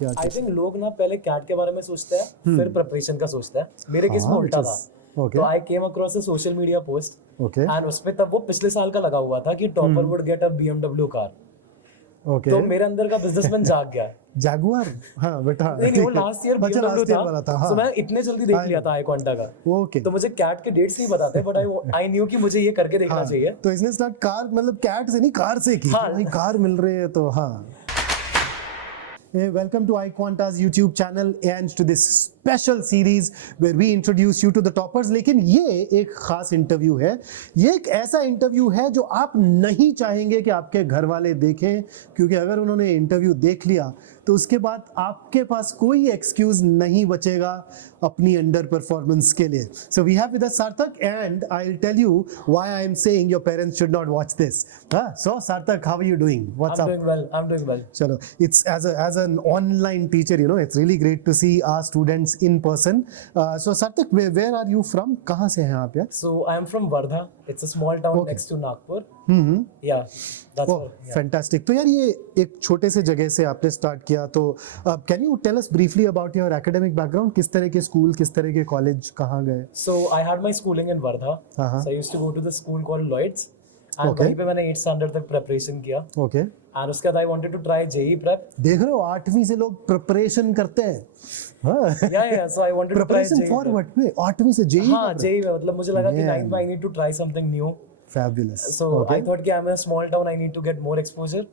क्या I think लोग ना पहले कैट के बारे में सोचते हैं फिर प्रिपरेशन का सोचते हैं। मेरे केस में हाँ, उल्टा which था। is- okay. तो I came across a social media post Okay. And उसपे तब वो पिछले साल का लगा हुआ था कि topper would get a BMW car. Okay तो मेरे अंदर का बिजनेसमैन जाग गया। जैगुआर, हाँ बेटा नहीं नहीं, वो ठीक है। लास्ट ईयर अच्छा, BMW लास्ट ईयर वाला था, था। हाँ। तो मैं इतने जल्दी देख लिया था आईक्वांटा का। ओके, तो मुझे कैट के डेट्स नहीं बताते, बट आई न्यू कि मुझे ये करके देखना हाँ। चाहिए। तो इसने स्टार्ट कार मतलब कैट से नहीं कार से की, हाँ। भाई कार मिल रही है तो हाँ। Welcome to iQuanta's YouTube channel and to this special series where we introduce you to the toppers। लेकिन ये एक खास इंटरव्यू है। ये एक ऐसा इंटरव्यू है जो आप नहीं चाहेंगे कि आपके घर वाले देखें, क्योंकि अगर उन्होंने इंटरव्यू देख लिया तो उसके बाद आपके पास कोई एक्सक्यूज नहीं बचेगा अपनी अंडर परफॉर्मेंस के लिए। So we have with us Sarthak and I'll tell you why I am saying your parents should not watch this। So Sarthak, how are you doing? What's up? I'm doing well. Chalo, it's as an online teacher, you know, it's really great to see our students in person. So Sarthak, where are you from? कहाँ से हैं आप यार? So I'm from Wardha. It's a small town Okay. next to Nagpur. Yeah, that's Oh, all. Yeah. fantastic. तो यार ये एक छोटे से जगह से आपने स्टार्ट किया, तो can you tell us briefly about your academic background? किस तरह के स्कूल, किस तरह के कॉलेज, कहाँ गए? So I had my schooling in Wardha. हाँ। So I used to go to the school called Lloyd's. And Okay. वहीं पे मैंने 8th standard तक preparation किया. ओके, And उसके बाद I wanted to try JEE prep. देख रहे हो 8वीं से लोग प्रिपरेशन करते हैं। हाँ, Yeah. So I wanted to try preparation JEE for prep. What में? 8वीं से जेईई? हाँ, JEE में मतलब मुझे लगा कि Man. 9th में I need to try something new. Fabulous. So I thought कि I'm in a small town, I need to get more exposure.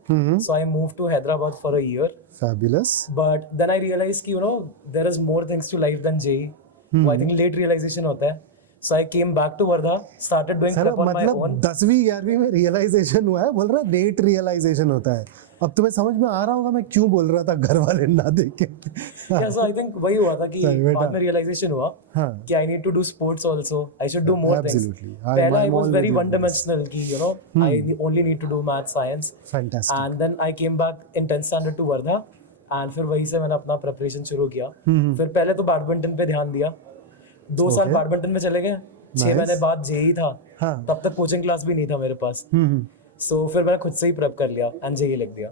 So I moved to Hyderabad for a year. Fabulous. But then I realized कि there is more things to life than JEE. वो I think late realization होता है. So I came back to Wardha, started doing साला prep on my मतलब own. 10वीं 11वीं में realisation हुआ है, बोल रहा है लेट रियलाइजेशन होता है। अब तुम्हें समझ में आ रहा होगा मैं क्यों बोल रहा था घर वाले ना देखे। Yeah, so I think वही हुआ था कि सही बेटा। बाद में realization हुआ हाँ। कि I need to do sports also. I should do more things. Absolutely. पहले I I'm was all very with you. one dimensional कि I only need to do math, science. Fantastic. And then I came back in 10th standard to Wardha. And फिर वहीं से मैंने अपना preparation शुरू किया. फिर पहले तो बैडमिंटन पे ध्यान दिया। 2 साल बैडमिंटन में चले गए। 6 महीने बाद JEE था। हाँ। तब तक कोचिंग क्लास भी नहीं था मेरे पास। So फिर मैंने खुद से ही प्रेप कर लिया and JEE लिख दिया।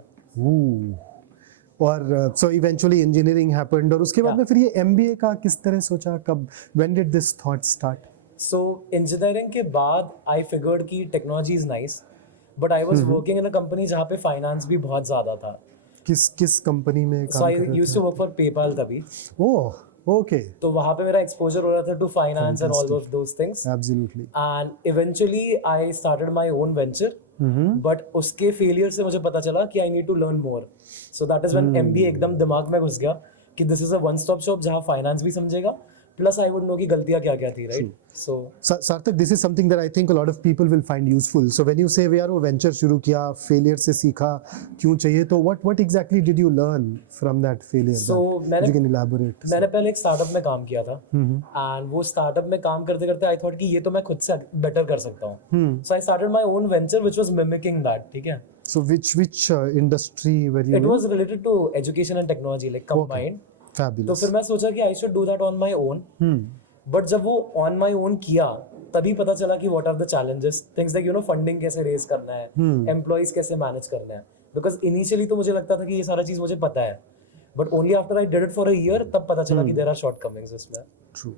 और सो इवेंचुअली इंजीनियरिंग हैपेंड, और उसके बाद में फिर ये एमबीए का किस तरह सोचा, कब, when did this thought start? So engineering के बाद I figured कि technology is nice, but I was working in a company जहाँ पे फाइनेंस भी बहुत ज्यादा था. किस कंपनी में So काम I कर रहे used to work for PayPal तभी. थे? ओह, ओके, तो वहाँ पे मेरा एक्सपोजर हो रहा था to finance and all of those things. Absolutely. And eventually I started my own venture, but उसके फेलियर से मुझे पता चला कि I need to learn more. So that is when MBA एकदम दिमाग में घुस गया कि this is a one stop shop जहाँ फाइनेंस भी समझेगा, प्लस आई वुड नो कि गलतियां क्या क्या थी, right? So Sarthak, this is something that I think a lot of people will find useful. So when you say यार वो वेंचर शुरू किया, फेलियर से सीखा, क्यों चाहिए, तो what exactly did you learn from that failure? So that you can elaborate. मैंने पहले एक स्टार्टअप में काम किया था, एंड वो स्टार्टअप में काम करते करते आई थॉट कि ये तो मैं खुद से बेटर कर सकता हूँ. So I started my own venture which was mimicking that. ठीक है, So which industry were you it in? Was related to education and technology, like combined. तो Fabulous. फिर मैं सोचा कि I should do that on my own. But जब वो on my own किया तभी पता चला कि what are the challenges, things like funding कैसे रेज करना है, एम्प्लॉइज कैसे मैनेज करना है. बिकॉज इनिशियली तो मुझे लगता था कि ये सारा चीज मुझे पता है, but only after I did it for a year तब पता चला कि देयर आर शॉर्टकमिंग्स इसमें. True.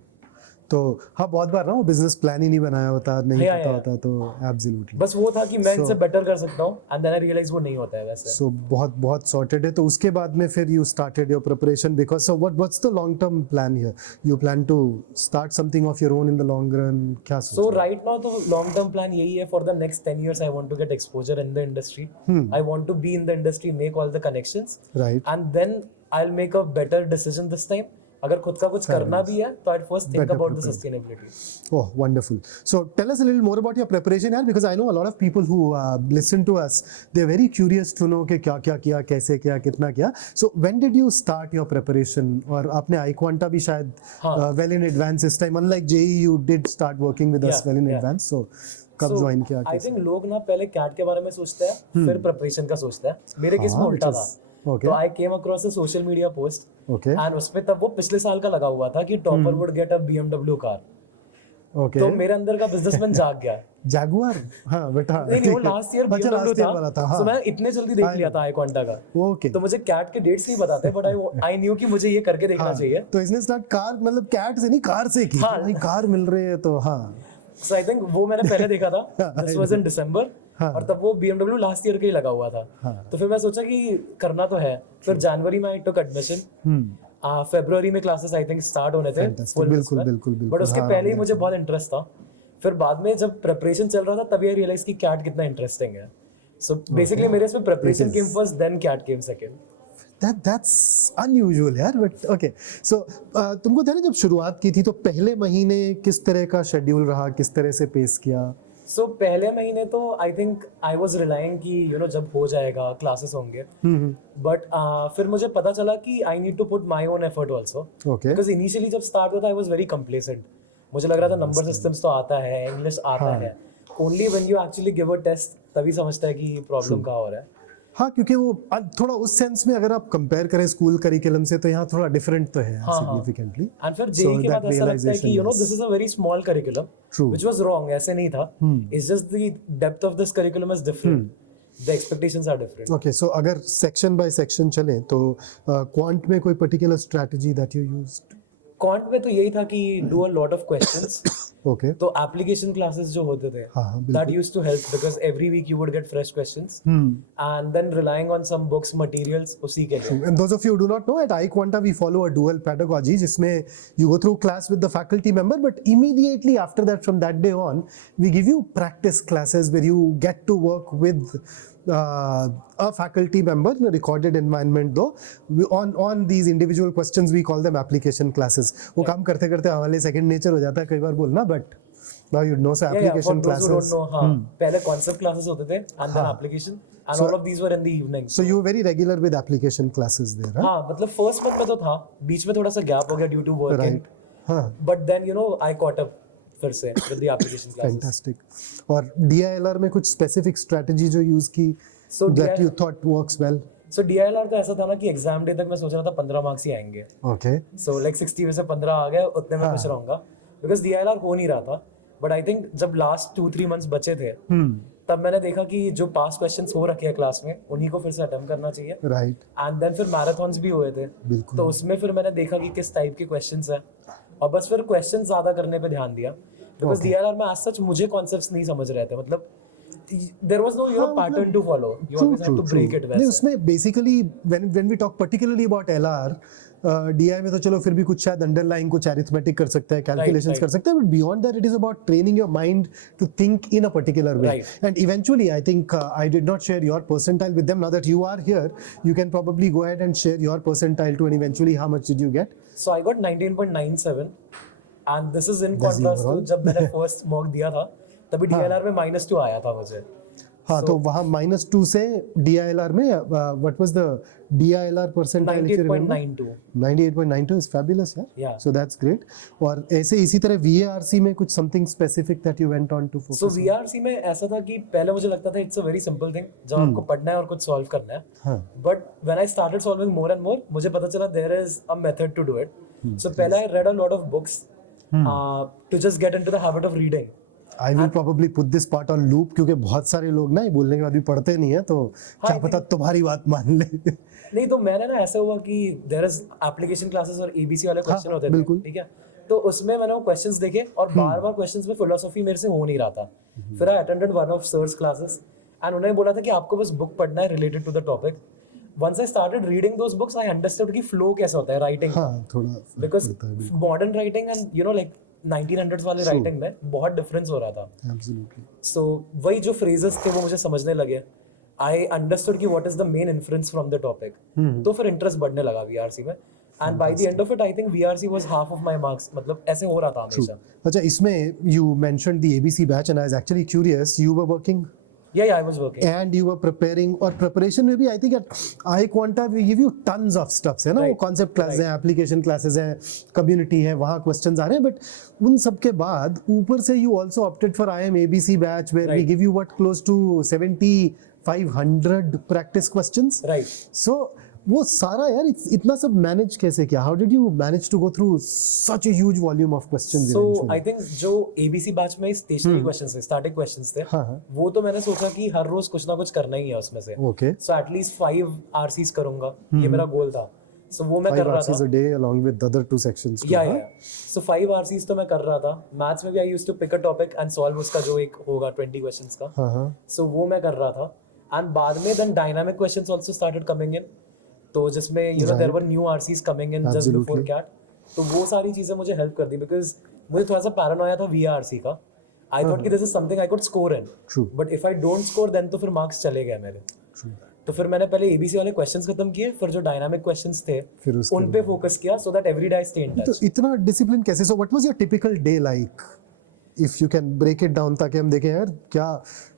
तो हाँ, बहुत बार ना वो बिजनेस प्लान ही नहीं बनाया होता, नहीं Yeah, पता yeah. होता, तो एब्सोल्युटली. बस वो था कि मैं इनसे बेटर कर सकता हूँ, एंड देन आई रियलाइज वो नहीं होता है वैसे. सो बहुत सॉर्टेड है. तो उसके बाद में फिर you started your preparation, because so what's the long term plan here? You plan to start something of your own in the long run, क्या So सोच? right now तो long term plan यही है, for the next 10 years I want to get exposure in the industry. I want to be in the industry, make all the connections, right, and then I'll make a better decision this time. अगर खुद का कुछ करना भी है तो I'd first think Better about the prepared. sustainability. Oh, wonderful. So tell us a little more about your preparation, यार, because I know a lot of people who listen to us, they're very curious to know कि क्या क्या किया, कैसे किया, कितना किया. So when did you start your preparation? और आपने iQuanta भी शायद well in advance this time, unlike JEE you did start working with us well in advance. So कब ज्वाइन किया? I think लोग ना पहले कैट के बारे में सोचते हैं फिर प्रिपरेशन का सोचते हैं. मेरे केस में उल्टा था. okay. तो I came across a social media post, Okay. And उसपे तब वो पिछले साल का लगा हुआ था कि topper would get a BMW car. Okay तो मेरे अंदर का बिजनेसमैन जाग गया। जैगुआर, हाँ बेटा नहीं वो लास्ट ईयर अच्छा BMW लास्ट ईयर वाला था, था, हाँ तो मैं इतने जल्दी देख लिया था आईक्वांटा का। ओके तो मुझे कैट के डेट्स नहीं बताते, बट आई न्यू कि मुझे ये करके देखना चाहिए। तो इसने स्टार्ट कार मतलब कैट से नहीं कार से की, हाँ। भाई कार मिल रही है तो हाँ सो आई थिंक वो मैंने पहले देखा था, दिस वाज इन दिसंबर, हाँ। और तब वो BMW लास्ट ईयर का ही लगा हुआ था। हाँ। तो फिर मैं सोचा कि करना तो है। फिर जनवरी में आई टुक एडमिशन, फरवरी में क्लासेस आई थिंक स्टार्ट होने थे Fantastic, बिल्कुल बिल्कुल बट बिल्कुल उसके पहले ही मुझे बहुत इंटरेस्ट था। फिर बाद में जब प्रिपरेशन चल रहा था तभी आई रियलाइज कि कैट कितना इंटरेस्टिंग है। सो बेसिकली मेरे इसमें preparation came first, then CAT came second. that's unusual यार, बट ओके। सो तुमको था ना जब शुरुआत की थी तो पहले महीने किस तरह का शेड्यूल रहा, किस तरह से पेश किया? सो पहले महीने तो आई थिंक आई वाज रिलाइंग कि जब हो जाएगा क्लासेस होंगे, बट फिर मुझे पता चला कि I need to put my own effort also, okay because initially जब स्टार्ट हुआ था आई वाज वेरी कंप्लेसेंट। मुझे लग रहा था नंबर सिस्टम्स तो आता है, इंग्लिश आता है, only when you actually give a test तभी समझता है कि प्रॉब्लम कहाँ हो रहा है। हाँ, क्योंकि वो थोड़ा उस सेंस में अगर आप कंपेयर करें स्कूल करिकुलम से तो यहाँ थोड़ा डिफरेंट तो है सिग्निफिकेंटली। एंड फिर जेईई के बाद ऐसा लगता है कि this is a very small curriculum, which was wrong, ऐसे नहीं था, it's just the depth of this curriculum is different, the expectations are different. Okay, so अगर सेक्शन बाय सेक्शन चलें तो क्वांट में कोई particular strategy that you used? Quant में तो यही था कि do a lot of questions. Okay, तो एप्लीकेशन क्लासेस जो होते थे, हाँ, that used to help because every week you would get fresh questions and then relying on some books materials उसी के लिए। and those of you who do not know, at iQuanta we follow a dual pedagogy जिसमें you go through class with the faculty member, but immediately after that, from that day on, we give you practice classes where you get to work with a faculty member in a recorded environment though. On these individual questions we call them application classes. वो काम करते करते हमारे second nature हो जाता है कई बार बोलना, but now you know, so application for those who classes. don't know, हाँ, पहले concept classes होते थे and then application, and all of these were in the evening. So you were very regular with application classes there, huh? हाँ, मतलब first month में तो था, बीच में थोड़ा सा गैप हो गया ड्यू टू वर्किंग, Right. हाँ, but then I caught up फिर से with the application classes. fantastic. और DILR में कुछ specific strategy जो use की So that you thought works well? So DILR तो ऐसा था ना कि एग्जाम डे तक मैं सोच रहा था 15 मार्क्स ही आएंगे, Okay. सो लाइक 60 में से 15 आ गए, उतने में खुश रहूंगा, बिकॉज DILR हो नहीं रहा था। बट आई थिंक जब लास्ट 2-3 मंथ्स बचे थे तब मैंने देखा कि जो पास क्वेश्चंस हो रखे हैं क्लास में उन्हीं को फिर से अटेम्प्ट करना चाहिए, Right. एंड देन फिर मैराथन्स भी हुए थे, बिल्कुल। तो उसमें फिर मैंने देखा कि किस टाइप के क्वेश्चंस हैं और बस फिर क्वेश्चंस ज्यादा करने पे ध्यान दिया, बिकॉज DILR में आज सच मुझे कॉन्सेप्ट्स नहीं समझ रहे थे, मतलब there was no pattern to follow, you always had to break it नहीं, वैसे। उसमें basically when we talk particularly about LR, DI में तो चलो फिर भी कुछ शायद अंडरलाइन कुछ अरिथमेटिक कर सकते हैं, कैलकुलेशंस right. कर सकते हैं, but beyond that it is about training your mind to think in a particular way, and eventually I think I did not share your percentile with them. Now that you are here, you can probably go ahead and share your percentile too, and eventually how much did you get? So I got 19.97 and this is in That's the contrast to overall. जब मैंने first mock दिया था तभी DILR में -2 आया था मुझे। हाँ, तो वहाँ -2 से DILR में what was the DILR percentile if you remember? 98.92। 98.92 is fabulous, yeah? Yeah. So that's great. और ऐसे इसी तरह VARC में कुछ something specific that you went on to focus So on? VRC में ऐसा था कि पहले मुझे लगता था it's a very simple thing, जब आपको पढ़ना है और कुछ सॉल्व करना है, हाँ, but when I started solving more and more मुझे पता चला there is a method to do it. So पहले I read a lot of books to just get into the habit of reading. I will probably put this part on loop क्योंकि बहुत सारे लोग ना ये बोलने के बाद भी पढ़ते नहीं है, तो क्या पता तुम्हारी बात मान ले. नहीं तो मैंने ना ऐसा हुआ कि देयर इज एप्लीकेशन क्लासेस और ABC वाले क्वेश्चन होते थे, बिल्कुल। ठीक है, तो उसमें मैंने वो क्वेश्चंस देखे और बार-बार क्वेश्चंस में फिलॉसफी मेरे से हो नहीं रहा था। फिर I attended one of sir's classes and उन्होंने बोला था कि आपको बस बुक पढ़ना है related to the topic. Once I started reading those books I understood कि फ्लो कैसे होता है राइटिंग, हाँ, थोड़ा because modern writing and like 1900s वाले राइटिंग में बहुत डिफरेंस हो रहा था। Absolutely. सो वही जो फ्रेजेस थे वो मुझे समझने लगे, आई अंडरस्टूड कि what is the main inference from the topic, तो फिर इंटरेस्ट बढ़ने लगा VRC में, and by the end of it I think VRC was half of my marks, मतलब ऐसे हो रहा था हमेशा। अच्छा, इसमें you mentioned the ABC batch and I was actually curious, you were working Yeah, I was working. and you were preparing, और preparation में भी I think at iQuanta we give you tons of stuffs है ना, वो Right. concept classes हैं, application classes हैं, community है, वहाँ questions आ रहे हैं, but उन सब के बाद ऊपर से you also opted for IM ABC batch where we Right. give you what close to 7,500 practice questions. Right. So वो सारा यार इतना सब मैनेज कैसे किया? How did you manage to go through such a huge volume of questions so eventually? I think जो ABC batch में stationary questions थे, स्टैटिक क्वेश्चंस थे, हाँ। वो तो मैंने सोचा कि हर रोज कुछ ना कुछ करना ही है उसमें से। ओके। सो एटलीस्ट 5 आरसीज करूंगा, ये मेरा गोल था। सो वो मैं कर 5 रहा hours था। a day along with the other 2 sections too. या huh? सो 5 आरसीज तो मैं कर रहा था। मैथ्स में भी I used to pick a topic and solve उसका जो एक होगा 20 क्वेश्चंस का। हाँ। सो वो मैं कर रहा था। एंड बाद में then dynamic questions also started coming in, तो जिसमें you know there were new RCs coming in just before Absolutely. CAT. तो वो सारी चीजें मुझे हेल्प कर दी, बिकॉज मुझे थोड़ा सा पैरानोया था वीआरसी का। आई थॉट कि this is something I could score in, True. But if I don't score then तो फिर मार्क्स चले गए मेरे। True. तो फिर मैंने पहले एबीसी वाले क्वेश्चंस खत्म किए, फिर जो डायनामिक क्वेश्चंस थे फिर उसके उन पे फोकस किया, so that every day I stay in तो टच। इतना डिसिप्लिन कैसे? So what was your typical day like, if you can break it down, ताकि हम देखें यार क्या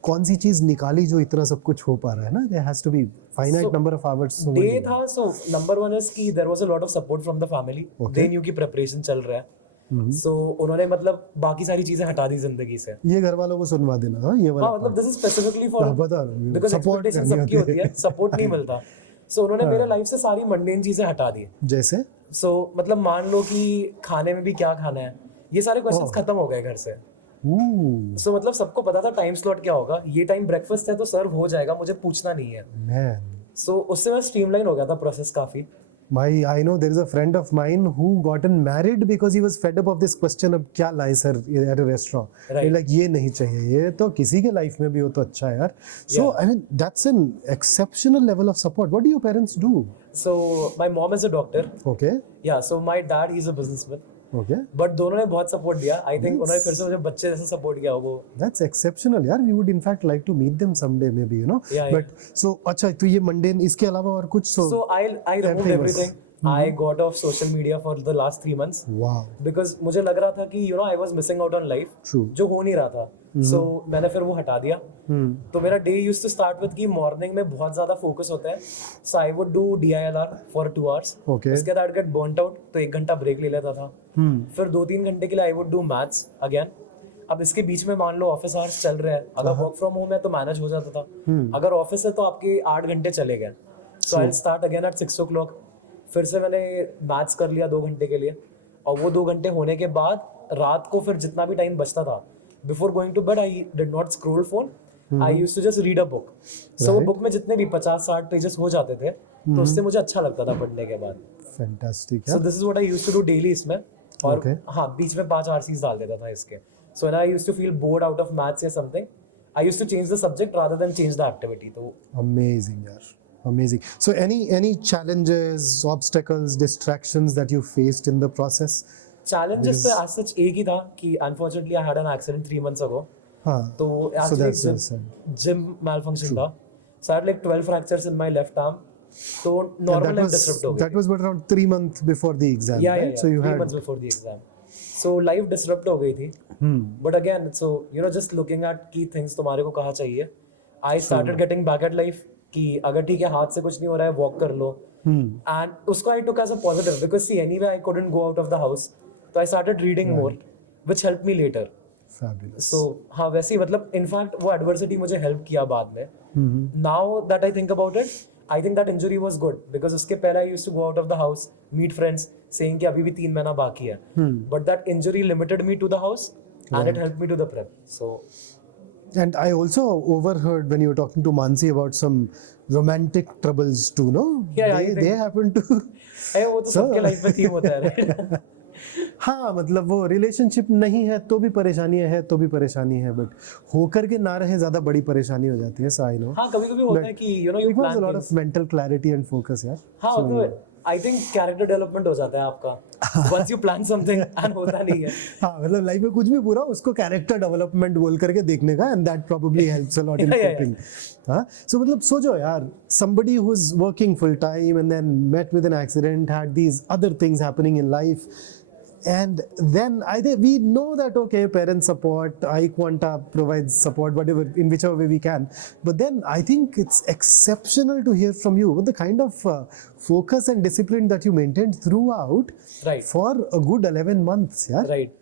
कौन सी चीज निकाली जो इतना सब कुछ हो पा रहा है ना? There has to be finite So, number of hours. Day था। सो नंबर 1 इज कि there was a lot of support from the family. They knew की प्रिपरेशन चल रहा है, सो उन्होंने मतलब बाकी सारी चीजें हटा दी जिंदगी से। ये घर वालों को सुनवा देना। हाँ, ये वाला हाँ, मतलब दिस इज स्पेसिफिकली फॉर, हाँ, बता रहा हूँ, बिकॉज़ support एक्सपेक्टेशन करनी सबकी होती होती है, सपोर्ट नहीं मिलता। सो उन्होंने मेरे लाइफ से सारी मंडेन चीजें हटा दी। जैसे सो मतलब मान लो कि खाने में भी क्या खाना है, ये सारे क्वेश्चंस खत्म हो गए घर से। सो मतलब सबको पता था टाइम स्लॉट क्या होगा, ये टाइम ब्रेकफास्ट है तो सर्व हो जाएगा, मुझे पूछना नहीं है। मैन, सो उससे मैं स्ट्रीमलाइन हो गया था प्रोसेस काफी। I know there is a friend of mine who gotten married because he was fed up of this question अब क्या लाए sir at a restaurant. Right. Like ये नहीं चाहिए, ये तो किसी के लाइफ में भी हो तो अच्छा है यार. So Yeah. I mean that's an exceptional level of support. What do your parents do? So my mom is a doctor. Okay. Yeah, so my dad he's a businessman. Okay. But दोनों ने बहुत support दिया। I think उन्होंने फिर से मुझे बच्चे जैसा सपोर्ट किया वो। That's exceptional यार. We would in fact like to meet them someday maybe, you know. Yeah, But so अच्छा तो ये mundane इसके अलावा और कुछ so I removed everything was- everything. I got off social media for the last 3 months wow. because मुझे लग रहा था कि you know I was missing out on life, True. जो हो नहीं रहा था। So मैंने फिर वो हटा दिया। तो मेरा day used to start with कि मॉर्निंग में बहुत ज्यादा फोकस होता है, so I would do DILR for 2 hours. Okay. उसके बाद I'd get burnt out, तो 1 घंटा ब्रेक ले लेता था। फिर 2-3 घंटे के लिए I would do maths again. अब इसके बीच में मान लो ऑफिस आवर्स चल रहे हैं, अगर वर्क फ्रॉम होम है तो मैनेज हो जाता था, अगर ऑफिस है तो आपके 8 घंटे चले गए। So I start again at 6 o'clock। फिर से मैंने मैथ्स कर लिया 2 घंटे के लिए, और वो 2 घंटे होने के बाद रात को फिर जितना भी टाइम बचता था, before going to bed I did not scroll phone, I used to just read a book. So वो बुक में जितने भी 50-60 पेजेस हो जाते थे, तो उससे मुझे अच्छा लगता था पढ़ने के बाद। Fantastic. So this is what I used to do daily इसमें। और Okay. हाँ, बीच में 5 आरसीज डाल देता था इसके। So when I used to feel bored out of maths या something, I used to change the subject rather than change the activity. तो Amazing, yaar. Amazing. So, any challenges, obstacles, distractions that you faced in the process? Challenges तो as such एक ही था कि unfortunately I had an accident 3 months ago। हाँ. तो So that's actually gym malfunction था, so I had like 12 fractures in my left arm, तो normal life disrupt हो गई। that was but around 3 months before the exam, yeah, right? yeah, So you 3 had months before the exam, so life disrupt हो गई थी। But again so you know just looking at की things तुम्हारे को कहाँ चाहिए, I started getting back at life कि अगर ठीक है हाथ से कुछ नहीं हो रहा है, वॉक कर लो। एंड उसको I took as a positive because see anyway I couldn't go out of the house, तो I started reading more which help me later. fabulous. So हाँ, वैसे ही मतलब इनफैक्ट वो एडवर्सिटी मुझे हेल्प किया बाद में। Now that I think about it, I think that injury was good because उसके पहले I used to go out of the house, meet friends, saying कि अभी भी 3 महीना बाकी है, but that injury limited me to the house and it helped me to the prep. So And I also overheard when you were talking to Mansi about some romantic troubles too, no? Yeah, I they happen to अरे वो तो सबके life में theme होता है right? हाँ, मतलब वो रिलेशनशिप नहीं है तो भी परेशानी है तो भी परेशानी है, बट होकर के ना रहे ज्यादा बड़ी परेशानी हो जाती है। आई नो हाँ, कभी-कभी होता है कि you know you requires a plan lot of mental clarity and focus यार. हाँ, तो आई थिंक कैरेक्टर डेवलपमेंट हो जाता है आपका once you plan something and होता नहीं है। हाँ, मतलब लाइफ में कुछ भी पूरा उसको कैरेक्टर डेवलपमेंट बोल करके देखने का, and that probably helps a lot in coping. हाँ, सो मतलब सोचो यार, somebody who is working full time and then met with an accident, had these other things happening in life, and then we know that okay, parent support, iQuanta provides support whatever in whichever way we can, but then I think it's exceptional to hear from you with the kind of focus and discipline that you maintained throughout Right. for a good 11 months. Yeah, right.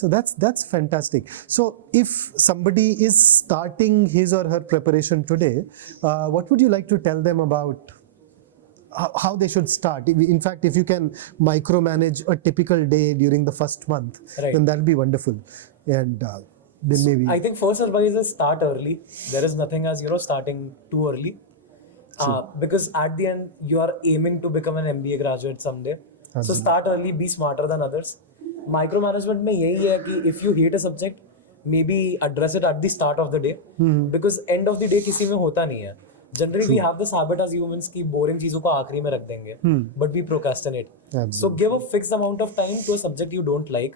so that's fantastic. So if somebody is starting his or her preparation today, what would you like to tell them about how they should start. In fact, if you can micromanage a typical day during the first month, Right. then that'll be wonderful. And then maybe I think first advice is start early. There is nothing as starting too early, because at the end you are aiming to become an MBA graduate someday. So start early, be smarter than others. Micromanagement में यही है कि if you hate a subject, maybe address it at the start of the day, because end of the day किसी में होता नहीं है. Generally we have this habit as humans कि boring चीजों को आखिरी में रख देंगे, but we procrastinate. So give a fixed amount of time to a subject you don't like,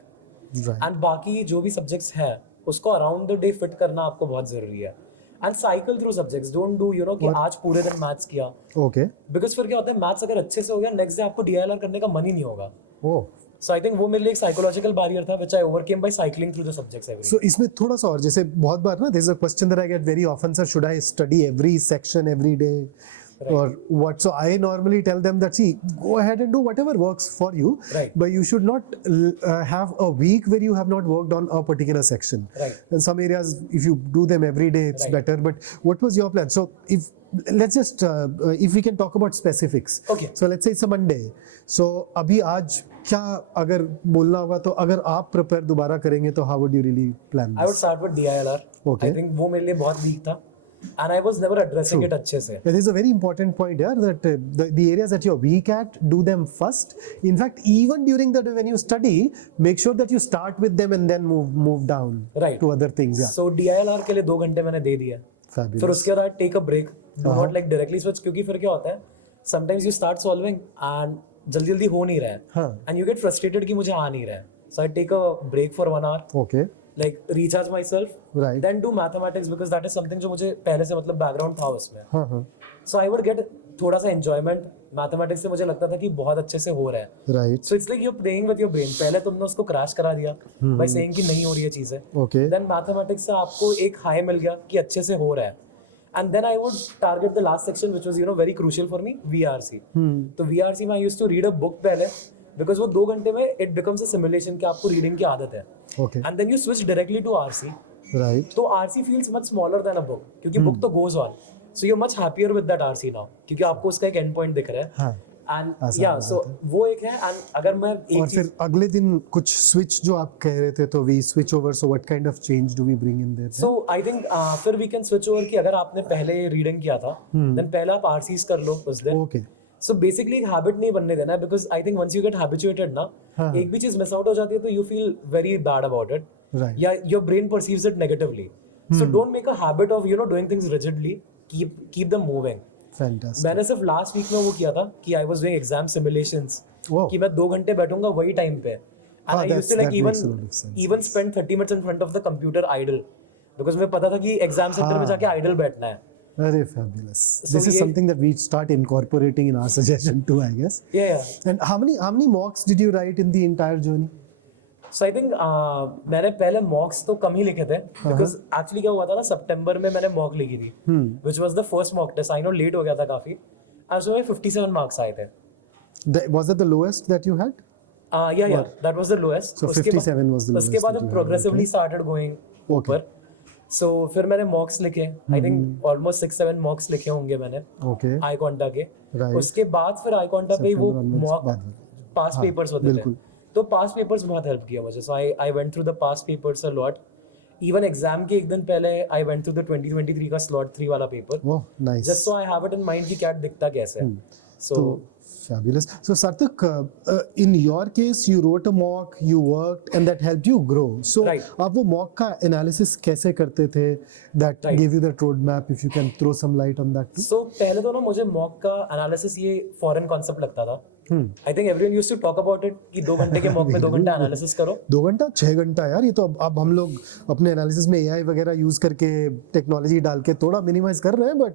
right. and बाकी जो भी subjects हैं उसको around the day fit करना आपको बहुत जरूरी है. And cycle through subjects. Don't do कि आज पूरे दिन मैथ्स किया, Okay. because फिर क्या होता है मैथ्स अगर अच्छे से हो गया नेक्स्ट डे आपको DILR करने का मन ही नहीं होगा. Oh. So I think वो मेरे लिए एक साइकोलॉजिकल बैरियर था which I overcame by cycling through the subjects every day. So इसमें थोड़ा सा और जैसे बहुत बार ना, there's a question that I get very often, sir, should I study every section every day? Right. Or what? So I normally tell them that, see, go ahead and do whatever works for you, Right. but you should not have a week where you have not worked on a particular section. Right. In some areas, if you do them every day, it's Right. better. But what was your plan? So let's just if we can talk about specifics. Okay. So let's say it's a Monday. So अभी आज क्या अगर बोलना होगा, तो अगर आप prepare दोबारा करेंगे तो how would you really plan I would this? start with DILR. Okay. I think वो मेरे लिए बहुत weak था and I was never addressing it अच्छे से. There is a very important point here that the areas that you're weak at, do them first. In fact, even during the day when you study, make sure that you start with them and then move down Right. to other things. Yeah. So DILR के लिए 2 घंटे मैंने दे दिया. Fabulous. फिर उसके बाद take a break. Do not like directly switch, क्योंकि फिर क्या होता है sometimes you start solving and जल्दी जल्दी हो नहीं रहा है, हाँ. and you get frustrated कि मुझे आ नहीं रहा है. So I take a break for 1 hour, Okay. like recharge myself, Right. then do mathematics because that is something जो मुझे पहले से मतलब background था उसमें. हाँ हाँ. So I would get थोड़ा सा enjoyment. Mathematics से मुझे लगता था कि बहुत अच्छे से हो रहा है. Right. So it's like you're playing with your brain. पहले तुमने उसको crash करा दिया by saying कि नहीं हो रही है चीजें. Okay. Then mathematics से आपको एक high मिल गया कि अच्छे से हो रहा है. And then I would target the last section which was very crucial for me, VRC. तो VRC में I used to read a book पहले, because वो 2 घंटे में it becomes a simulation कि आपको reading की आदत है. Okay. And then you switch directly to RC. Right. तो RC feels much smaller than a book, क्योंकि book तो goes on. So you're much happier with that RC now, क्योंकि आपको उसका एक end point दिख रहा है. हाँ. And आसान yeah, हो so वो एक है. And अगर मैं एक और फिर अगले दिन कुछ switch जो आप कह रहे थे, तो we switch over. So what kind of change do we bring in there? So I think फिर we can switch over कि अगर आपने पहले रीडिंग किया था, then पहले आप RCs कर लो उस दिन. Okay. So basically एक हैबिट नहीं बनने देना है, because I think once you get habituated ना, हाँ. एक भी चीज मिस आउट हो जाती है तो you feel very bad about it. Right. या your brain perceives it negatively. So don't make a habit of doing things rigidly. Keep them moving. Fantastic. मैंने सिर्फ लास्ट वीक में वो किया था कि I was doing exam simulations, Wow. कि मैं 2 घंटे बैठूंगा वही टाइम पे. And I used to like that makes a lot of sense. even spend 30 minutes in front of the computer idle, because मुझे पता था कि एग्जाम सेंटर में जाके idle बैठना है. Very fabulous. So This is ये- something that we start incorporating in our suggestion too, I guess. Yeah. And how many mocks did you write in the entire journey? So I think मैंने पहले मॉक्स तो कम ही लिखे थे, because actually क्या हुआ था ना, सितंबर में मैंने मॉक लिखी थी, which was the first mock test. I know late हो गया था काफी, और उसमें 57 मार्क्स आए थे. Was that the lowest that you had? Yeah, that was the lowest. So 57 was the lowest. उसके बाद that हम you had, progressively started going ऊपर. So फिर मैंने मॉक्स लिखे, I think almost 6-7 मॉक्स लिखे होंगे मैंने Okay. आई कॉन्टा के. Right. उसके बाद फिर आई कॉन्टा पे ही वो September onwards मॉक बाद में। पास पेपर्स होते थे, बिल्कुल। तो पास पेपर्स बहुत हेल्प किया मुझे. So I went through the past papers a lot. Even exam के एक दिन पहले आई वेंट थ्रू द 2023 का स्लॉट 3 वाला paper, Oh, nice. Just so I have it in mind कि क्या दिखता कैसे है. सो Fabulous. So Sarthak, in your case, you wrote a mock, you worked, and that helped you grow. So Right. आप वो mock का analysis कैसे करते थे? That Right. gave you that roadmap. If you can throw some light on that too. सो पहले तो ना मुझे मॉक का एनालिसिस ये फॉरेन कॉन्सेप्ट लगता था. I think everyone used to talk about it कि 2 घंटे के मॉक में 2 घंटा एनालिसिस करो. 2 घंटा 6 घंटा यार, ये तो अब हम लोग अपने एनालिसिस में AI वगैरह यूज करके टेक्नोलॉजी डाल के थोड़ा मिनिमाइज कर रहे हैं, but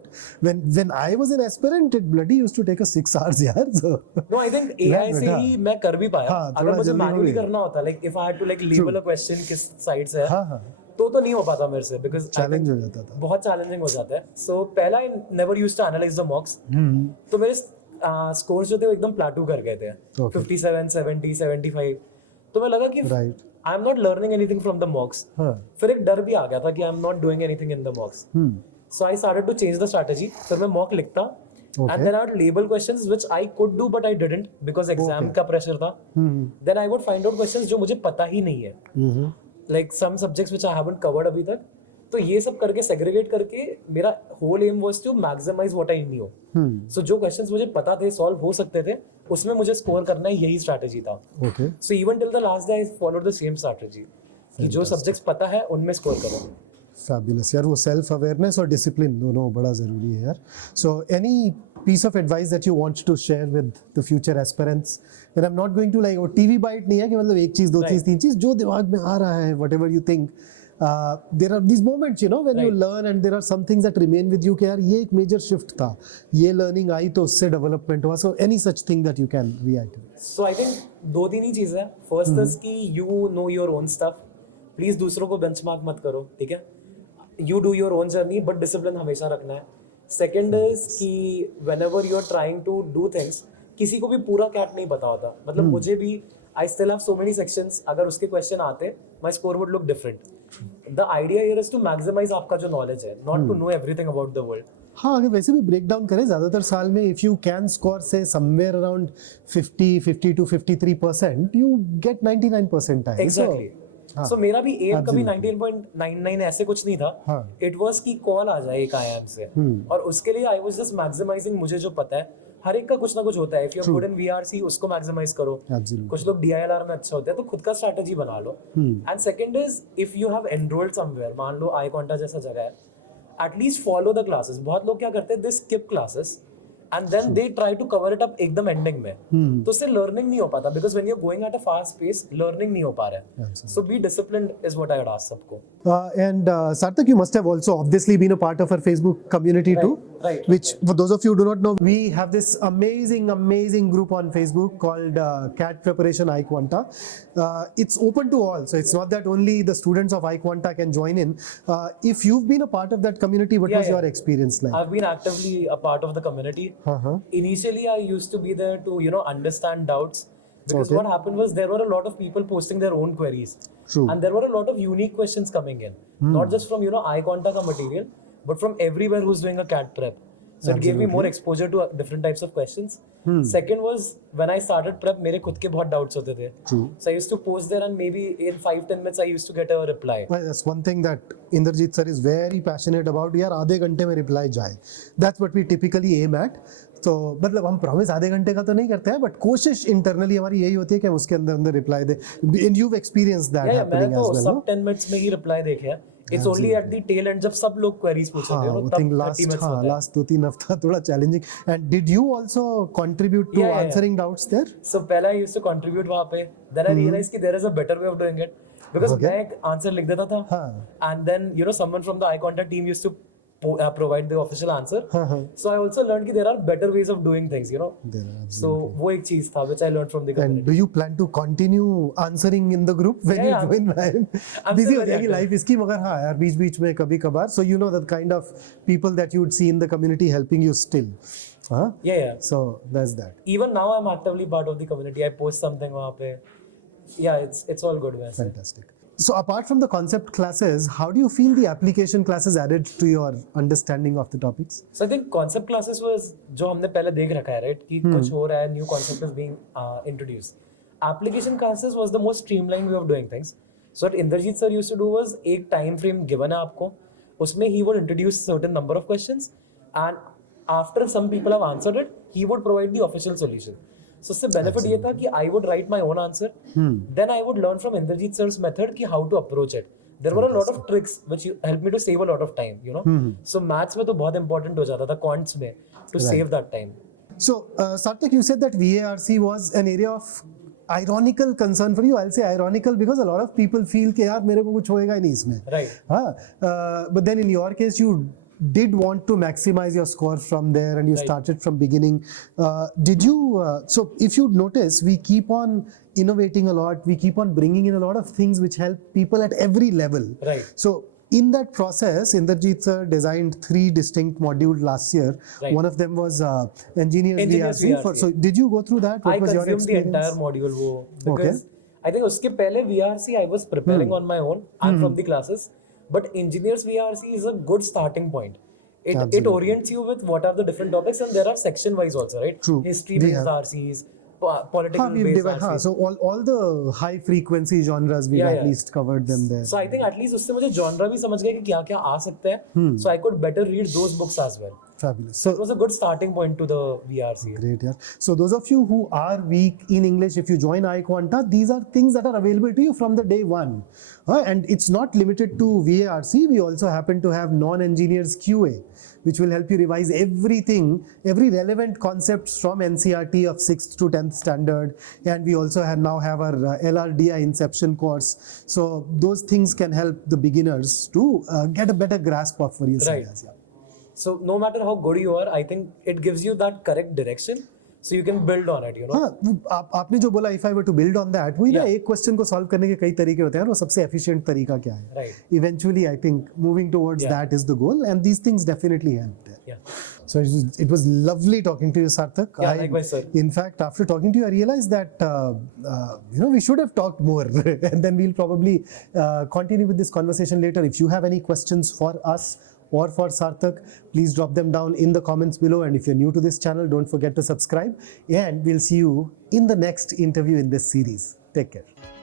when I was an aspirant it bloody used to take us 6 hours यार. So no I think AI से बेटा। ही मैं कर भी पाया. हाँ, अगर थोड़ा मुझे जल्दी हो मैन्युअली गया। करना होता, like if I had to like label a question किस साइड से है, हाँ हाँ, तो नहीं हो पाता मेरे से, बिकॉज़ चैलेंज हो जाता था. बहुत चैलेंजिंग हो जाता है. सो पहला I never used to analyse the mocks. तो मेरे स्कोर्स जो थे वो एकदम प्लेटू कर गए थे. Okay. 57 70 75. तो मैं लगा कि Right. I am not learning anything from the mocks. हाँ. फिर एक डर भी आ गया था कि I am not doing anything in the mocks. So I started to change the strategy. फिर मैं मॉक लिखता Okay. And then I would label questions which I could do but I didn't because exam का pressure था. Then I would find out questions जो मुझे पता ही नहीं है. Like some subjects which I haven't covered अभी तक. तो ये सब करके segregate करके मेरा whole aim was to maximize what I knew. So जो questions मुझे पता थे solve हो सकते थे उसमें मुझे score करना है, यही strategy था. Okay. So even till the last day I followed the same strategy. कि जो subjects पता है उनमें score करो. Fabulous यार, वो self awareness और discipline दोनों बड़ा जरूरी है यार. So any piece of advice that you want to share with the future aspirants? And I'm not going to like वो TV bite नहीं है कि मतलब एक चीज दो चीज तीन चीज जो दिमाग में आ रहा है, whatever you think. There are these moments, you know, when you learn and there are some things that remain with you कि यार ये एक major shift था, ये learning आई तो उससे development हुआ. So any such thing that you can reiterate? So I think दो तीन ही चीजें हैं. First is कि you know your own stuff. Please दूसरों को benchmark मत करो, ठीक है? You do your own journey, but discipline हमेशा रखना है. Second is कि whenever you are trying to do things, किसी को भी पूरा कैट नहीं पता होता. मतलब मुझे भी I still have so many sections. अगर उसके question आते, my score would look different. The idea here is to maximize आपका जो knowledge है, not to know everything about the world. हाँ, अगर वैसे भी ब्रेक डाउन करें ज़्यादातर साल में if you can score say somewhere around 50 to 53%, you get 99%. Exactly. So मेरा भी एम कभी 19.99 ऐसे कुछ नहीं था. It was कि कॉल आ जाए एक IIM से और उसके लिए I was just maximizing मुझे जो पता है. हर एक का कुछ ना कुछ होता है. If you're good in VRC उसको मैक्सिमाइज करो. कुछ लोग DILR में अच्छे होते हैं तो खुद का स्ट्रैटेजी बना लो. And second is if you have enrolled somewhere, मान लो iQuanta जैसा जगह है, एटलीस्ट फॉलो द क्लासेस. बहुत लोग क्या करते हैं, they skip classes and then they try to cover it up एकदम एंडिंग में. तो उससे लर्निंग नहीं हो पाता because when you are going at a fast pace learning नहीं हो पा रहा है. So be disciplined is what I would ask सबको. And Sarthak, you must have also obviously been a part of our Facebook community too. Right. Which, for those of you who do not know, we have this amazing group on Facebook called CAT Preparation iQuanta. It's open to all, so it's not that only the students of iQuanta can join in. If you've been a part of that community, what was your experience like? I've been actively a part of the community. Initially, I used to be there to understand doubts. Because what happened was there were a lot of people posting their own queries. True. And there were a lot of unique questions coming in. Not just from iQuanta ka material, but from everywhere who's doing a CAT prep. So it gave me more exposure to different types of questions. Second was when I started prep, मेरे खुद के बहुत doubts होते थे. True. So I used to post there and maybe in 5-10 minutes I used to get a reply. Well, that's one thing that Inderjeet sir is very passionate about. यार आधे घंटे में reply जाए. That's what we typically aim at. तो मतलब हम promise आधे घंटे का तो नहीं करते हैं, बट कोशिश इंटरनली हमारी यही होती है कि हम उसके अंदर रिप्लाई दे. And you have experienced that happening as well. मैंने तो सब 10 मिनट्स में ही रिप्लाई देखे हैं. It's only at the tail end जब सब लोग क्वेरीज पूछ रहे हो तब 30 मिनट्स होता है. लास्ट 2-3 हफ्ता थोड़ा challenging. And did you also contribute to answering doubts there? So पहले आई यूज्ड टू कंट्रीब्यूट वहां पे. देन आई रियलाइज कि there is a better way of doing it because मैं एक आंसर लिख देता था and then someone from the iQuanta team used to provide the official answer. So I also learned that there are better ways of doing things, So वो एक चीज था which I learned from the community. And do you plan to continue answering in the group when you join Ryan? Busy हो जाएगी life इसकी, मगर हाँ यार बीच में कभी कभार. So you know the kind of people that you would see in the community helping you still. Yeah. So that's that. Even now I'm actively part of the community. I post something वहाँ पे. Yeah, it's all good. Fantastic. So apart from the concept classes, how do you feel the application classes added to your understanding of the topics? So I think concept classes was जो हमने पहले देख रखा है, right? कि कुछ हो रहा है, new concept is being introduced. Application classes was the most streamlined way of doing things. So what Inderjeet sir used to do was एक time frame given है आपको, उसमें he would introduce certain number of questions and after some people have answered it, he would provide the official solution. So उससे benefit ये था कि I would write my own answer. Then I would learn from Inderjeet sir's method कि how to approach it. There were a lot of tricks which helped me to save a lot of time, So maths में तो बहुत important हो जाता था, quants में, to save that time. So Sarthak, you said that VARC was an area of ironical concern for you. I'll say ironical because a lot of people feel कि यार मेरे को कुछ होएगा ही नहीं इसमें. Right. But then in your case you did want to maximize your score from there and you started from beginning. Did you so if you notice, we keep on innovating a lot, we keep on bringing in a lot of things which help people at every level. Right. So in that process, Inderjeet sir designed 3 distinct modules last year. Right. One of them was engineers VRC. So did you go through that? What was your experience? I consumed the entire module because I think उसके पहले VRC I was preparing on my own and from the classes. But engineers VRC is a good starting point. It Absolutely. orients you with what are the different topics, and there are section wise also, right? True. History We based have- RCs, political we've based divided, RCs. so all the high frequency genres we've Yeah, at yeah. least covered them there. So I think at least उससे मुझे genre भी समझ गया कि क्या क्या आ सकता है. So I could better read those books as well. Fabulous. It was a good starting point to the VRC. Great, yeah. So those of you who are weak in English, if you join iQuanta, these are things that are available to you from the day one. And it's not limited to VARC. We also happen to have non-engineers QA, which will help you revise everything, every relevant concepts from NCRT of 6th to 10th standard. And we also now have our LRDI Inception course. So those things can help the beginners to get a better grasp of various Right. areas. Yeah. So no matter how good you are, I think it gives you that correct direction, so you can build on it. You know. हाँ, आपने जो बोला if I were to build on that, वही ना Yeah. एक question को solve करने के कई तरीके होते हैं और वो सबसे एफिशिएंट तरीका क्या है? Right. Eventually, I think moving towards Yeah. that is the goal, and these things definitely help there. Yeah. So it was lovely talking to you, Sarthak. Yeah, likewise, sir. In fact, after talking to you, I realized that we should have talked more, and then we'll probably continue with this conversation later. If you have any questions for us or for Sarthak, please drop them down in the comments below. And if you're new to this channel, don't forget to subscribe. And we'll see you in the next interview in this series. Take care.